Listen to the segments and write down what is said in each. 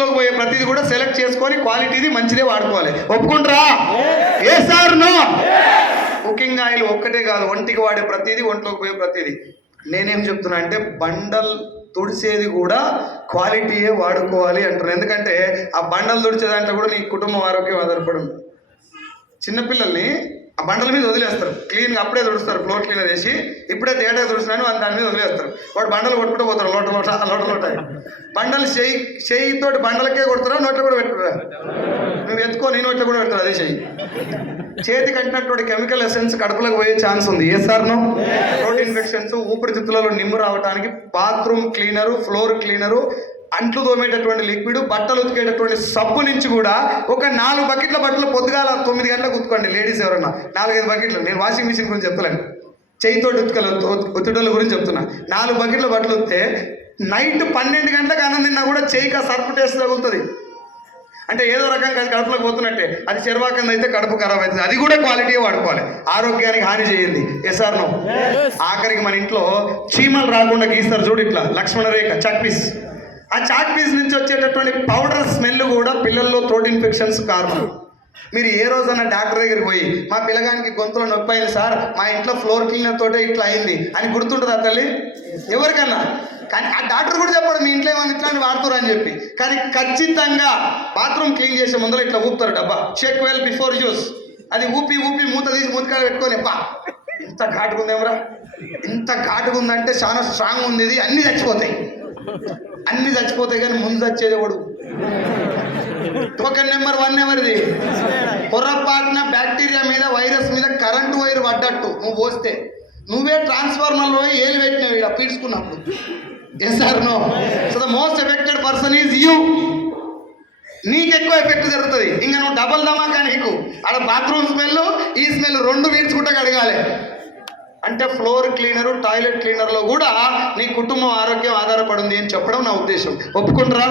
ఒంట్లోకి పోయే ప్రతిదీ కూడా సెలెక్ట్ చేసుకొని క్వాలిటీది మంచిదే వాడుకోవాలి. ఒప్పుకుంటారా? ఏ సార్ నో? కుకింగ్ ఆయిల్ ఒక్కటే కాదు, ఒంటికి వాడే ప్రతిదీ, ఒంట్లోకి పోయే ప్రతిదీ. నేనేం చెప్తున్నా అంటే బండల్ తుడిచేది కూడా క్వాలిటీయే వాడుకోవాలి అంటున్నాను. ఎందుకంటే ఆ బండలు తుడిచే దాంట్లో కూడా నీ కుటుంబం ఆరోగ్యం ఆధారపడి ఉంది. చిన్నపిల్లల్ని ఆ బండల మీద వదిలేస్తారు, క్లీన్గా అప్పుడే తుడుస్తారు, ఫ్లోర్ క్లీనర్ వేసి ఇప్పుడే తేటగా తుడుస్తున్నాను అని దాని మీద వదిలేస్తారు. వాడు బండలు కొట్టుకుంటూ పోతారు, లోట బండలు చేయితోటి బండలకే కొడుతురా, నోట్లో కూడా పెట్టుకురా, నువ్వు ఎత్తుకో, నోట్లో కూడా పెడతారు అదే చేతికి అంటినటువంటి కెమికల్ ఎసెన్స్ కడుపులోకి పోయే ఛాన్స్ ఉంది. ఏ సార్ను? థ్రోట్ ఇన్ఫెక్షన్స్, ఊపిరితిత్తులలో నిమ్ము రావడానికి బాత్రూమ్ క్లీనరు, ఫ్లోర్ క్లీనరు, అంట్లు తోమేటటువంటి లిక్విడ్, బట్టలు ఉతికేటటువంటి సబ్బు నుంచి కూడా ఒక 4 బకెట్ల బట్టలు పొద్దుగాల 9 గంటలకు ఉతుకోండి. లేడీస్ ఎవరన్నా 4-5 బకెట్లు, నేను వాషింగ్ మిషన్ గురించి చెప్తాను, చేయితోటి ఉతికల గురించి చెప్తున్నా. 4 బకెట్ల బట్టలు ఉత్తే నైట్ 12 గంటలకు అన్నం తిన్నా కూడా చేయిక సర్పు టేస్ట్ తగులుతుంది. అంటే ఏదో రకంగా కడుపులోకి పోతున్నట్టే. అది చెరవాకంది అయితే కడుపు ఖరాబ్ అవుతుంది. అది కూడా క్వాలిటీ వాడుకోవాలి, ఆరోగ్యానికి హాని చేయండి. Yes or no? ఆఖరికి మన ఇంట్లో చీమలు రాకుండా గీస్తారు చూడు, ఇట్లా లక్ష్మణ రేఖ, చాక్ పీస్. ఆ చాక్ పీస్ నుంచి వచ్చేటటువంటి పౌడర్ స్మెల్ కూడా పిల్లల్లో థ్రోట్ ఇన్ఫెక్షన్స్ కారణం. మీరు ఏ రోజన్నా డాక్టర్ దగ్గరికి పోయి మా పిల్లగానికి గొంతులో నొప్పి అయింది సార్, మా ఇంట్లో ఫ్లోర్ క్లీనర్ తోటే ఇట్లా అయింది అని గుర్తుంటుందా తల్లి? ఎవరికన్నా? కానీ ఆ డాక్టర్ కూడా చెప్పాడు మీ ఇంట్లో ఏమన్నా ఇట్లాంటి వాడుతారు అని చెప్పి. కానీ ఖచ్చితంగా బాత్రూమ్ క్లీన్ చేసే ముందర ఇట్లా ఊపుతారు డబ్బా, చెక్ వెల్ బిఫోర్ యూస్. అది ఊపి మూత తీసి మూతికాడ పెట్టుకొని ఇంత ఘాటుగా ఉందేమరా, ఇంత ఘాటుగా ఉందంటే చాలా స్ట్రాంగ్ ఉంది, ఇది అన్నీ చచ్చిపోతాయి కానీ ముందు చచ్చేది ఎవడు? టోకెన్ నెంబర్ 1 ఎవరిది? పొరపాటున బ్యాక్టీరియా మీద, వైరస్ మీద కరెంటు వైర్ పడ్డట్టు నువ్వు పోస్తే నువ్వే ట్రాన్స్ఫార్మర్లో ఏలు పెట్టినావు ఇలా పీడ్చుకున్నప్పుడు. Yes or no? So the most affected person is you. నీకు ఎక్కువ ఎఫెక్ట్ జరుగుతుంది. ఇంకా నువ్వు డబల్ ధమాకా నీకు. ఆడ బాత్రూమ్ స్మెల్, ఈ స్మెల్ 2 పీడ్చుకుంటా కడగాలి. అంటే ఫ్లోర్ క్లీనరు, టాయిలెట్ క్లీనర్లో కూడా నీ కుటుంబం ఆరోగ్యం ఆధారపడింది అని చెప్పడం నా ఉద్దేశం. ఒప్పుకుంటారా?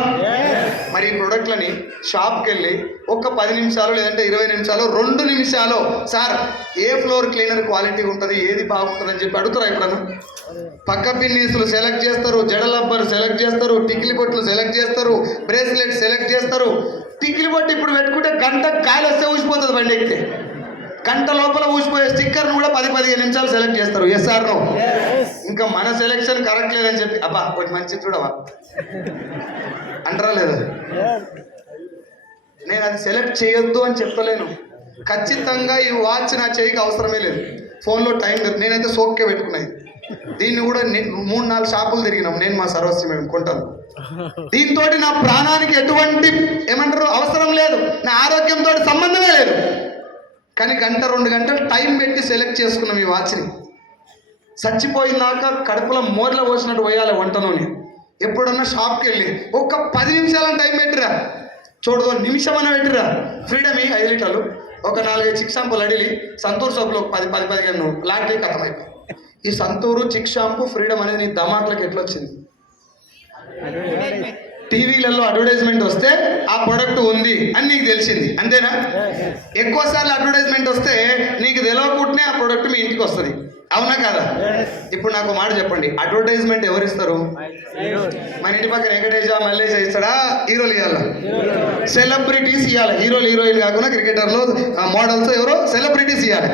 మరి ఈ ప్రొడక్ట్లని షాప్కి వెళ్ళి ఒక 10 నిమిషాలు లేదంటే 20 నిమిషాలు, 2 నిమిషాలు సార్ ఏ ఫ్లోర్ క్లీనర్ క్వాలిటీ ఉంటుంది, ఏది బాగుంటుంది అని చెప్పి అడుగుతారా ఎప్పుడన్నా? పక్క పిన్నీసులు సెలెక్ట్ చేస్తారు, జడలబ్బర్ సెలెక్ట్ చేస్తారు, టిక్లీ బొట్లు సెలెక్ట్ చేస్తారు, బ్రేస్లెట్ సెలెక్ట్ చేస్తారు. టిక్లీ బొట్టు ఇప్పుడు పెట్టుకుంటే గంట కాయలు వస్తే ఊసిపోతుంది బండి ఎక్కితే. గంట లోపల ఊసిపోయే స్టిక్కర్ను కూడా 10-15 నిమిషాలు సెలెక్ట్ చేస్తారు. Yes or no? ఇంకా మన సెలెక్షన్ కరెక్ట్ లేదని చెప్పి అబ్బా ఒకటి మంచి చూడవా అంటారా లేదా? నేను అది సెలెక్ట్ చేయొద్దు అని చెప్పలేను. ఖచ్చితంగా ఈ వాచ్ నా చేయికి అవసరమే లేదు. ఫోన్లో టైం లేదు, నేనైతే సోక్కే పెట్టుకున్నాయి. దీన్ని కూడా 3-4 షాపులు తిరిగినాం, నేను మా సర్వస్వి మేము కొంటాను. దీంతో నా ప్రాణానికి ఎటువంటి ఏమంటారు అవసరం లేదు, నా ఆరోగ్యంతో సంబంధమే లేదు. కానీ 1-2 గంటలు టైం పెట్టి సెలెక్ట్ చేసుకున్నాం ఈ వాచ్ని. చచ్చిపోయినాక కడుపులో మోర్ల పోసినట్టు పోయాలి వంట నూనె. ఎప్పుడన్నా షాప్కి వెళ్ళి ఒక 10 నిమిషాలను టైం పెట్టిరా, చూడదు నిమిషం అన్న పెట్టిరా. ఫ్రీడమ్ 5 లీటర్లు, ఒక 4-5 చిక్ షాంపూలు అడిగి సంతూర్ సోపులో 10-15 లాంటి కథమైపోయి. ఈ సంతూరు, చిక్ షాంపూ, ఫ్రీడమ్ అనేది నీ దమాట్లకి ఎట్లా వచ్చింది? టీవీలలో అడ్వర్టైజ్మెంట్ వస్తే ఆ ప్రొడక్ట్ ఉంది అని నీకు తెలిసింది, అంతేనా? ఎక్కువసార్లు అడ్వర్టైజ్మెంట్ వస్తే నీకు తెలియకుండానే ఆ ప్రొడక్ట్ మీ ఇంటికి వస్తుంది, అవునా కదా? ఇప్పుడు నాకు మాట చెప్పండి, అడ్వర్టైజ్మెంట్ ఎవరు ఇస్తారు? మన ఇంటి పక్కన వెంకటేశ, మల్లేశ ఇస్తాడా? హీరోలు ఇవ్వాలా? సెలబ్రిటీస్ ఇవ్వాలి. హీరోలు హీరోయిన్ కాకుండా క్రికెటర్లు, మోడల్స్ ఎవరో సెలబ్రిటీస్ ఇవ్వాలి.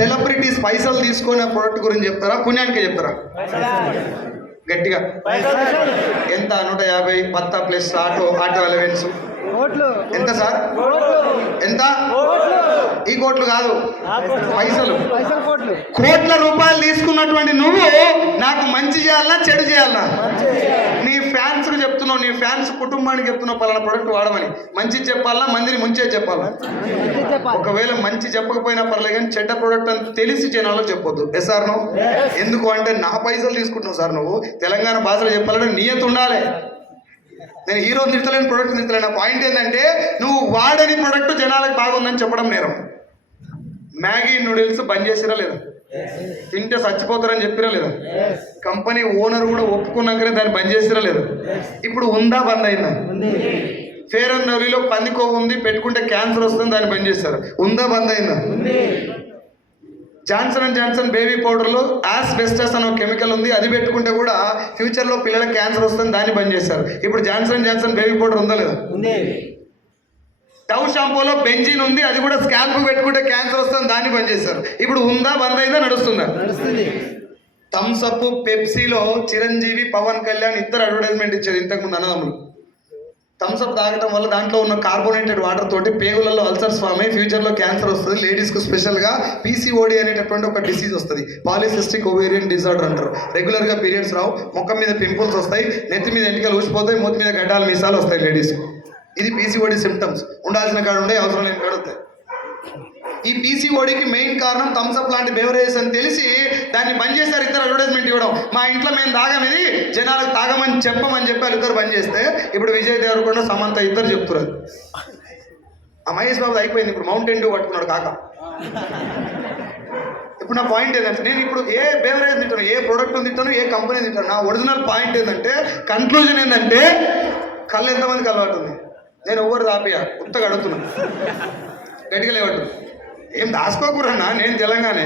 సెలబ్రిటీస్ పైసలు తీసుకొని ఆ ప్రొడక్ట్ గురించి చెప్తారా, పుణ్యానికే చెప్తారా? గట్టిగా ఎంత? 150 పత్తా ప్లస్ ఆటో అలవెన్స్ ఎంత సార్? ఎంత? ఈ కోట్లు కాదు, పైసలు. కోట్ల రూపాయలు తీసుకున్నటువంటి నువ్వు నాకు మంచి చేయాలన్నా చెడు చేయాలన్నా? నీ ఫ్యాన్స్కి చెప్తున్నావు, నీ ఫ్యాన్స్ కుటుంబానికి చెప్తున్నావు పలానా ప్రొడక్ట్ వాడమని. మంచి చెప్పాలన్నా, మందిని ముంచే చెప్పాలా? ఒకవేళ మంచి చెప్పకపోయినా పర్లేదు కానీ చెడ్డ ప్రొడక్ట్ అని తెలిసి జనాల్లో చెప్పొద్దు. Yes or no? ఎందుకు అంటే నా పైసలు తీసుకుంటున్నావు సార్. నువ్వు తెలంగాణ భాషలో చెప్పాలంటే నియత ఉండాలి. నేను హీరో తిడతలేని, ప్రొడక్ట్ తిడతలేను. పాయింట్ ఏంటంటే నువ్వు వాడని ప్రొడక్ట్ జనాలకు బాగుందని చెప్పడం నేరం. మ్యాగీ నూడిల్స్ బంద్ చేసిరా లేదా? తింటే చచ్చిపోతారని చెప్పిరా లేదా? కంపెనీ ఓనర్ కూడా ఒప్పుకున్నాకనే దాన్ని బంద్ చేసిరా లేదా? ఇప్పుడు ఉందా, బంద్ అయిందా? ఫేర్ అండ్ లవ్లీలో పందికొవ్వు ఉంది, పెట్టుకుంటే క్యాన్సర్ వస్తుంది, దాన్ని బంద్ చేస్తారు. ఉందా, బంద్ అయిందా? జాన్సన్ అండ్ జాన్సన్ బేబీ పౌడర్లో ఆస్బెస్టస్ అనే ఒక కెమికల్ ఉంది. అది పెట్టుకుంటే కూడా ఫ్యూచర్లో పిల్లలకు క్యాన్సర్ వస్తుంది, దాన్ని బంద్ చేశారు. ఇప్పుడు Johnson and Johnson baby powder ఉందా లేదా? డవ్ షాంపూలో బెంజిన్ ఉంది, అది కూడా స్కాల్ప్ పెట్టుకుంటే క్యాన్సర్ వస్తుంది, దాన్ని బంద్ చేశారు. ఇప్పుడు ఉందా, బంద్ అయిందా, నడుస్తుందా? థమ్స్ అప్, పెప్సీలో చిరంజీవి, పవన్ కళ్యాణ్ ఇద్దరు అడ్వర్టైజ్మెంట్ ఇచ్చారు ఇంతకుముందు అన్నదమ్ములు. థమ్స్ అప్ తాగటం వల్ల దాంట్లో ఉన్న కార్బోనేటెడ్ వాటర్ తోటి పేగులలో అల్సర్స్ ఫామ్ అయ్యి ఫ్యూచర్లో క్యాన్సర్ వస్తుంది. లేడీస్కు స్పెషల్గా పీసీఓడి అనేటటువంటి ఒక డిసీజ్ వస్తుంది, పాలిసిస్టిక్ ఓవేరియన్ డిజార్డర్ అంటారు. రెగ్యులర్గా పీరియడ్స్ రావు, ముఖం మీద పింపుల్స్ వస్తాయి, నెత్తి మీద ఎంటికలు ఊసిపోతాయి, మూతి మీద గడ్డాలు మీసాలు వస్తాయి లేడీస్. ఇది పీసీఓడి సిమ్టమ్స్. ఉండాల్సిన కాడ ఉండే, అవసరం లేని కాడ వస్తాయి. ఈ పీసీఓడికి మెయిన్ కారణం థమ్స్అప్ లాంటి బెవరేజెస్ అని తెలిసి దాన్ని బంద్ చేస్తారు. ఇద్దరు అడ్వర్టైజ్మెంట్ ఇవ్వడం, మా ఇంట్లో మేము తాగం, ఇది జనాలకు తాగమని చెప్పమని చెప్పి వాళ్ళు ఇద్దరు బంద్ చేస్తే ఇప్పుడు విజయ్ దేవరకొండ, సమంత ఇద్దరు చెప్తున్నారు. ఆ మహేష్ బాబు అయిపోయింది, ఇప్పుడు మౌంటైన్ డ్యూ పట్టుకున్నాడు కాక. ఇప్పుడు నా పాయింట్ ఏంటంటే, నేను ఇప్పుడు ఏ బెవరేజ్ తింటాను, ఏ ప్రోడక్ట్ తింటాను, ఏ కంపెనీ తింటాను, నా ఒరిజినల్ పాయింట్ ఏంటంటే, కన్క్లూజన్ ఏంటంటే, కళ్ళు ఎంతమందికి అలవాటు ఉంది? నేను ఎవరు రాపియా, ఉత్తగా అడుగుతున్నాను, గట్టిగా లేవట్టు, ఏం దాచుకోకూరన్నా, నేను తెలంగాణే.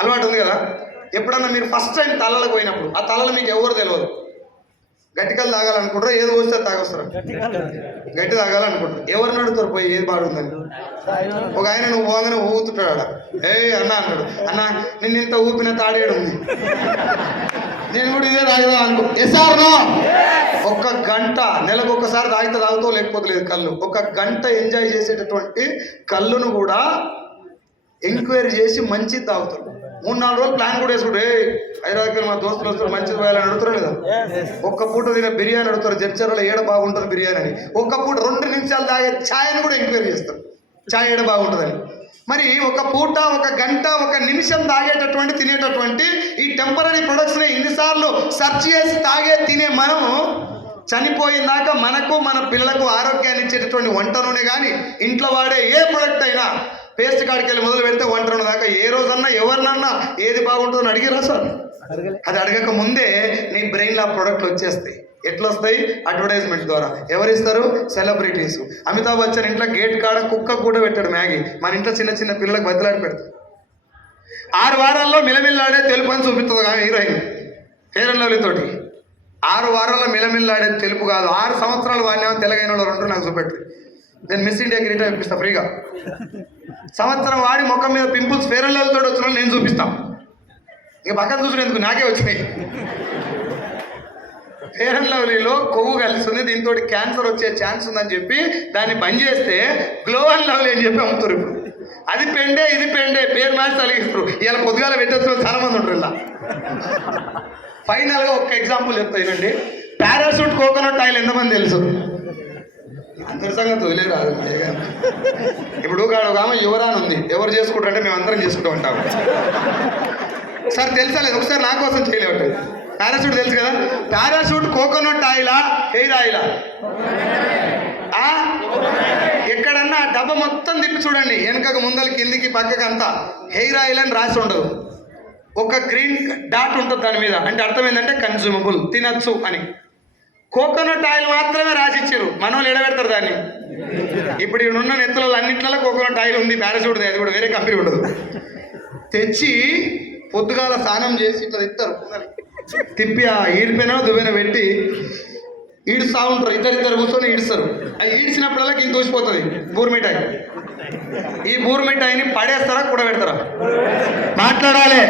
అలవాటు ఉంది కదా. ఎప్పుడన్నా మీరు ఫస్ట్ టైం తలలకు పోయినప్పుడు ఆ తలలో మీకు ఎవరు తెలియదు, గట్టికలు తాగాలనుకుంటారు, ఏది పోస్తే తాగొస్తారు, గట్టి తాగాలనుకుంటారు. ఎవరిని అడుగుతారు పోయి ఏది బాగుందని? ఒక ఆయన నువ్వు పోగానే ఊగుతుంటాడు ఆడ, అన్న అన్నాడు, అన్న నిన్ను ఇంత ఊపిన తాడేడు ఉంది, నేను కూడా ఇదే తాగుదా అనుకో. ఎస్ఆర్నో ఒక్క గంట, నెలకు ఒక్కసారి తాగితే తాగుతావు, లేకపోతే లేదు. కళ్ళు ఒక గంట ఎంజాయ్ చేసేటటువంటి కళ్ళును కూడా ఎంక్వైరీ చేసి మంచిది తాగుతారు. 3-4 రోజులు ప్లాన్ కూడా వేసుకుంటే, హైదరాబాద్కి మా దోస్తులు వస్తారు మంచిది పోయాలని అడుగుతారు లేదా? ఒక్క పూట తినే బిర్యానీ అడుగుతారు, జడ్చర్లో ఏడ బాగుంటుంది బిర్యానీ అని. ఒక్క పూట 2 నిమిషాలు తాగే ఛాయని కూడా ఎంక్వైరీ చేస్తారు, ఛాయ్ ఏడ బాగుంటుందని. మరి ఒక పూట, ఒక గంట, ఒక నిమిషం తాగేటటువంటి, తినేటటువంటి ఈ టెంపరీ ప్రొడక్ట్స్ని ఇన్నిసార్లు సెర్చ్ చేసి తాగే తినే మనము చనిపోయిందాక మనకు, మన పిల్లలకు ఆరోగ్యాన్ని ఇచ్చేటటువంటి వంట నూనె కానీ, ఇంట్లో వాడే ఏ ప్రొడక్ట్ అయినా, పేస్ట్ కాడికి వెళ్ళి మొదలు పెడితే వంట నూనె దాకా, ఏ రోజన్నా ఎవరినన్నా ఏది బాగుంటుందని అడిగిరా సార్? అది అడగక ముందే నీ బ్రెయిన్లో ఆ ప్రోడక్ట్లు వచ్చేస్తాయి. ఎట్లా వస్తాయి? అడ్వర్టైజ్మెంట్ ద్వారా. ఎవరిస్తారు? సెలబ్రిటీస్. అమితాబ్ బచ్చన్ ఇంట్లో గేట్ కాడ కుక్క కూడా పెట్టాడు మ్యాగీ, మన ఇంట్లో చిన్న చిన్న పిల్లలకు బదిలాడి పెడతాడు. 6 వారాల్లో మిలమిల్లాడే తెలుపు అని చూపిస్తుంది కానీ హీరోయిన్ ఫెయిర్ అండ్ లవ్లీ తోటి. 6 వారాల్లో మిలమిల్లాడే తెలుపు కాదు, 6 సంవత్సరాలు వాడినా తెలంగాణ వాళ్ళు 2 నాకు చూపెట్టు, నేను మిస్ ఇండియా కిరీటం ఇప్పిస్తాను ఫ్రీగా. సంవత్సరం వాడి ముఖం మీద పింపుల్స్ ఫెయిర్ అండ్ లవ్లీ తోటి వచ్చిన నేను చూపిస్తాను. ఇక పక్కన చూసినందుకు నాకే వచ్చినాయి. ఫెయిర్ అండ్ లవ్లీలో కొవ్వు కలుస్తుంది, దీంతో క్యాన్సర్ వచ్చే ఛాన్స్ ఉందని చెప్పి దాన్ని బంద్ చేస్తే గ్లో అండ్ లవ్లీ అని చెప్పి అమ్ముతారు. ఇప్పుడు అది పెండే, ఇది పెండే, పేరు మార్చి తొలగిస్తారు. ఇలా పొద్దుగాల పెట్టేసిన చాలా మంది ఉంటారు. ఇలా ఫైనల్గా ఒక ఎగ్జాంపుల్ చెప్తానండి. పారాషూట్ కోకోనట్ ఆయిల్ ఎంతమంది తెలుసు? అందరి సంగతి వదిలేదు రాదు. ఇప్పుడు ఒక ఆమె యువరాన్ ఉంది, ఎవరు చేసుకుంటారంటే మేము అందరం చేసుకుంటూ ఉంటాం. సార్ తెలుసా లేదు? ఒకసారి నా కోసం చేయలేవు. పారాషూట్ తెలుసు కదా? పారాషూట్ కోకోనట్ ఆయిలా, హెయిర్ ఆయిలా? ఎక్కడన్నా డబ్బా మొత్తం తిప్పి చూడండి, వెనకకు ముందలకి కిందికి పక్కకి అంతా హెయిర్ ఆయిల్ అని రాసి ఉండదు. ఒక గ్రీన్ డాట్ ఉంటుంది దాని మీద, అంటే అర్థం ఏంటంటే కన్జ్యూమబుల్, తినచ్చు అని. కోకోనట్ ఆయిల్ మాత్రమే రాసి ఇచ్చారు. మన వాళ్ళు ఎడబెడతారు దాన్ని. ఇప్పుడు ఉన్న నెత్తలలో అన్నింటిలో కోకోనట్ ఆయిల్ ఉంది, పారాషూట్ది, అది కూడా వేరే కంపెనీ ఉండదు. తెచ్చి పొద్దుగాల స్నానం చేసి ఇట్లా తిప్పుతారు, తిప్పి ఆ ఈడిపోయినా దువ్వెన పెట్టి ఈడుస్తూ ఉంటారు. ఇద్దరు కూర్చొని ఈడుస్తారు. అది ఈడ్చినప్పుడల్లా ఇంత దూసిపోతుంది బూర్మిఠాయి. ఈ బూర్మిఠాయిని పడేస్తారా, కూడబెడతారా? మాట్లాడాలి.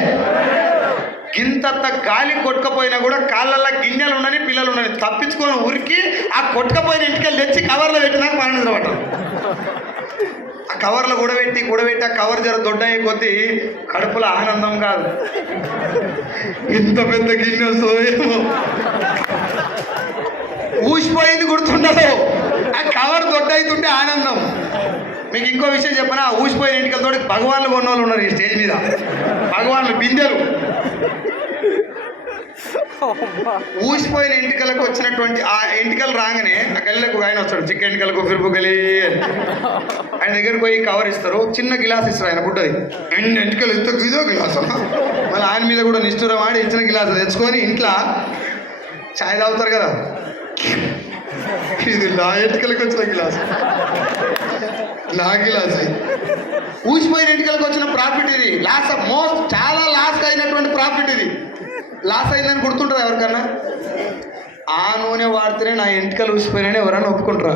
ఇంతంత గాలి కొట్టుకపోయినా కూడా కాళ్ళల్లో గిన్నెలు ఉండని, పిల్లలు ఉండని, తప్పించుకొని ఉరికి ఆ కొట్టుకపోయిన ఇంటికి తెచ్చి కవర్లో పెట్టినాక 12 పట్టాలి. ఆ కవర్లో కూడబెట్టి ఆ కవర్ జర దొడ్డయ్యే కొద్దీ కడుపులో ఆనందం కాదు, ఇంత పెద్ద గిన్నె వస్తుందేమో, ఊసిపోయింది గుర్తుండదు, ఆ కవర్ దొడ్డవుతుంటే ఆనందం. మీకు ఇంకో విషయం చెప్పనా? ఊసిపోయిన ఇంటికలతో భగవాన్లు కొన్న వాళ్ళు ఉన్నారు ఈ స్టేజ్ మీద. భగవాన్లు బిందెలు. ఊసిపోయిన ఎంటికలకు వచ్చినటువంటి ఆ ఎంటికలు రాగానే ఆ గల్లీలకు ఆయన వస్తాడు, చిక్క ఎంటికలకు ఫిరుపు గలి అని. ఆయన దగ్గరికి పోయి కవర్ ఇస్తారు, చిన్న గిలాస్ ఇస్తారు, ఆయన పుట్టది. ఎంటికలు ఇస్తే ఇదో గిలాసు, మళ్ళీ ఆయన మీద కూడా నిష్ఠూరం ఆడి ఇచ్చిన గిలాసు తెచ్చుకొని ఇంట్లో ఛాయ్ తాగుతారు కదా, ఇది నా ఎంటికలకు వచ్చిన గిలాసు. నాకు లాస్ అయ్యి ఊసిపోయిన ఎంటికలకు వచ్చిన ప్రాఫిట్ ఇది. లాస్ చాలా లాస్ అయినటువంటి ప్రాఫిట్ ఇది. లాస్ అయిందని గుర్తుంటుంది ఎవరికన్నా? ఆ నూనె వాడితేనే నా ఎంటికలు ఊసిపోయినాయని ఎవరన్నా ఒప్పుకుంటారా?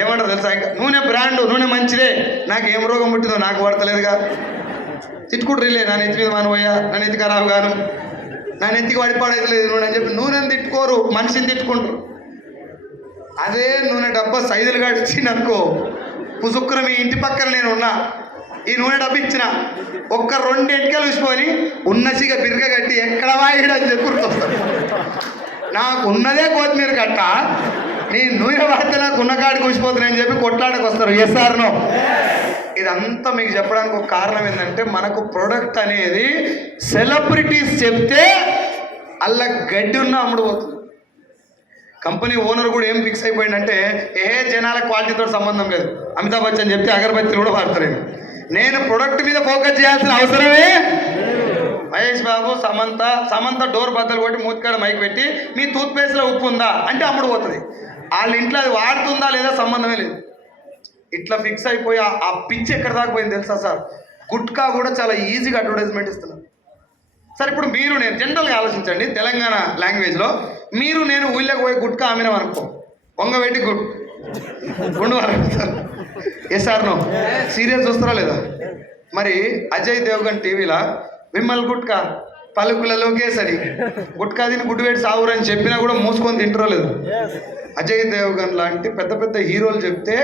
ఏమంటారు తెలుసా? ఇంకా నూనె బ్రాండ్, నూనె మంచిదే, నాకు ఏం రోగం పుట్టిందో నాకు పడతలేదుగా. తిట్టుకుంటారు రిలే, నా నెత్తి మీద మనవయ్యా, నా నెత్తి ఖరాబు గాను, నా నెత్తికి పడిపాడైతలేదు నూనె అని చెప్పి నూనెని తిట్టుకోరు, మనిషిని తిట్టుకుంటారు. అదే నూనె డబ్బా సైజులు గడిచిందనుకో, పుసుక్కున మీ ఇంటి పక్కన నేను ఉన్నా, ఈ నూనె డబ్బు ఇచ్చిన ఒక్క 2 ఎంటికలు ఊసిపోని ఉన్నసిగా బిర్గ కట్టి ఎక్కడ వాయిడు అని చెప్పి గుర్తొస్తాను. నాకు ఉన్నదే కొత్తిమీర కట్ట, నీ నూనె వాడితే నాకు ఉన్న కాడికి ఊసిపోతున్నాయని చెప్పి కొట్లాడకు వస్తారు. Yes or no? ఇదంతా మీకు చెప్పడానికి ఒక కారణం ఏంటంటే, మనకు ప్రొడక్ట్ అనేది సెలబ్రిటీస్ చెప్తే అలా గడ్డి ఉన్న అమ్ముడు పోతుంది. కంపెనీ ఓనర్ కూడా ఏం ఫిక్స్ అయిపోయిందంటే, జనాల క్వాలిటీతో సంబంధం లేదు, అమితాబ్ బచ్చన్ చెప్తే అగరబత్తిలు కూడా వాడతారు. నేను ప్రొడక్ట్ మీద ఫోకస్ చేయాల్సిన అవసరమే. మహేష్ బాబు, సమంత డోర్ బద్దలు కొట్టి మూతికాడ మైక్ పెట్టి మీ టూత్పేస్ట్లో ఉప్పు ఉందా అంటే అమ్ముడు పోతుంది. వాళ్ళ ఇంట్లో అది వాడుతుందా లేదా సంబంధమే లేదు. ఇట్లా ఫిక్స్ అయిపోయి ఆ పిచ్చి ఎక్కడ దాకా పోయింది తెలుసా సార్? గుట్కా కూడా చాలా ఈజీగా అడ్వర్టైజ్మెంట్ ఇస్తున్నారు. సార్ ఇప్పుడు మీరు నేను జనరల్గా ఆలోచించండి, తెలంగాణ లాంగ్వేజ్లో మీరు నేను ఊళ్ళోకి పోయి గుట్కా అమ్మినాం అనుకో, వంగబెట్టి గుండు sir. Yes or no? Serial చూస్తారా లేదా? మరి అజయ్ దేవగన్ టీవీలో విమల్ గుట్కా పలుకులలో కేసరి గుట్కా తిని గుడ్డు వేడి సావురని చెప్పినా కూడా మూసుకొని తింటారో లేదు. అజయ్ దేవగన్ లాంటి పెద్ద పెద్ద హీరోలు చెప్తే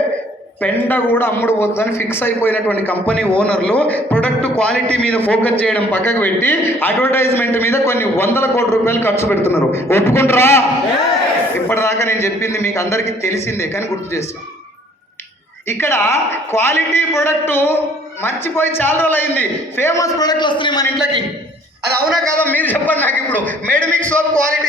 పెండ కూడా అమ్ముడు పోతుందని ఫిక్స్ అయిపోయినటువంటి కంపెనీ ఓనర్లు ప్రొడక్ట్ క్వాలిటీ మీద ఫోకస్ చేయడం పక్కకు పెట్టి అడ్వర్టైజ్మెంట్ మీద కొన్ని 100 కోట్ల రూపాయలు ఖర్చు పెడుతున్నారు. ఒప్పుకుంటారా? ఇప్పటిదాకా నేను చెప్పింది మీకు అందరికీ తెలిసిందే, కానీ గుర్తు చేస్తాను. ఇక్కడ క్వాలిటీ ప్రొడక్టు మర్చిపోయి చాలా రోజులు అయింది. ఫేమస్ ప్రొడక్ట్లు వస్తున్నాయి మన ఇంట్లోకి. అది అవునా కాదా మీరు చెప్పండి నాకు. ఇప్పుడు మెడిమిక్స్ సోప్ క్వాలిటీ